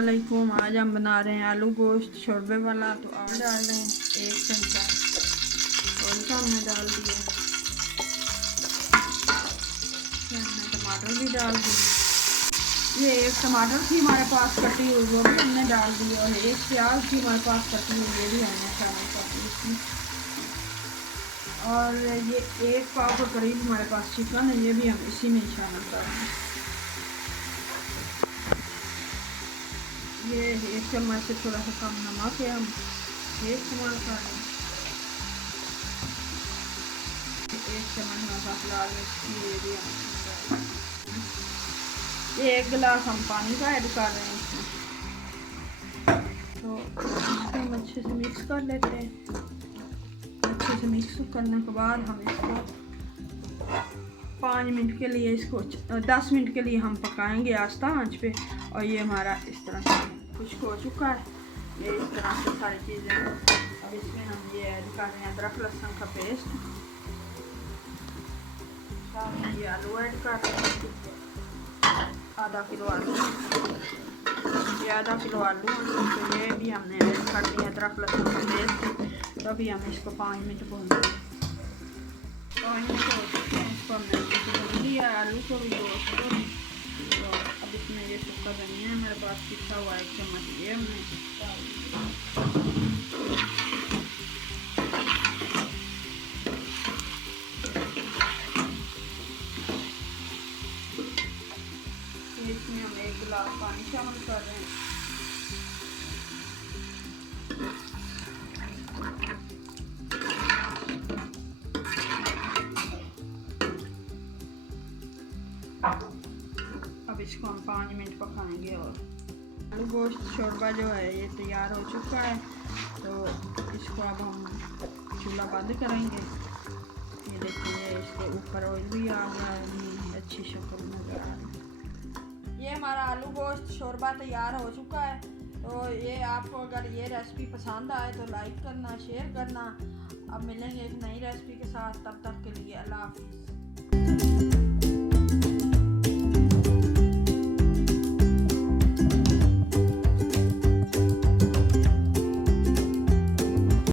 वालेकुम। आज हम बना रहे हैं आलू गोश्त शोरबे वाला। तो आप डाल रहे हैं 1 चमचा ऑयल का हमने डाल दिया। हमने टमाटर भी डाल दिए। ये 1 टमाटर थी हमारे पास कटी हुई, वो भी हमने डाल दी। और 1 प्याज थी हमारे पास कटी हुई, ये भी हमने शामिल कर दी इसमें। और ये 1 पाव के करीब हमारे पास चिकन है, ये भी हम इसी में शामिल कर दें। ये 1 चम्मच से थोड़ा सा कम नमक है, हम ये इस्तेमाल कर रहे हैं। 1 चम्मच नमक लाल मिर्च की, ये भी हम ये 1 गिलास हम पानी का ऐड कर रहे हैं इसमें। तो इसको हम अच्छे से मिक्स कर लेते हैं। अच्छे से मिक्स करने के बाद हम इसको 5 मिनट के लिए, इसको 10 मिनट के लिए हम पकाएंगे आस्ता आंच पे। और ये हमारा इस तरह से खुश्क हो चुका है। ये इस तरह से सारी चीज़ें। अब इसमें हम ये ऐड कर रहे हैं अदरक लहसुन का पेस्ट। ये आलू ऐड कर रहे हैं, आधा किलो आलू। ये आधा किलो आलू, तो ये भी हमने ऐड कर दिया अदरक लहसुन का पेस्ट। तो अभी हम इसको 5 मिनट भूनेंगे। 5 मिनट हो चुके हैं, इसको हमने भून लिया आलू को भी, गोश्त को भी। तो अब इसमें ये सूखा धनिया है मेरे पास पिसा हुआ 1 चम्मच, ये हमने डाल दिया। इसमें हम 1 गिलास पानी शामिल कर रहे हैं। अब इसको हम 5 मिनट पकाएंगे। और आलू गोश्त शोरबा जो है ये तैयार हो चुका है। तो इसको अब हम चूल्हा बंद करेंगे। ये देखिए इसके ऊपर ऑयल भी आ गया है, अच्छी शक्ल नज़र आ रही है। ये हमारा आलू गोश्त शोरबा तैयार हो चुका है। तो ये आपको अगर ये रेसिपी पसंद आए तो लाइक करना, शेयर करना। अब मिलेंगे एक नई रेसिपी के साथ, तब तक के लिए अल्लाह हाफिज़।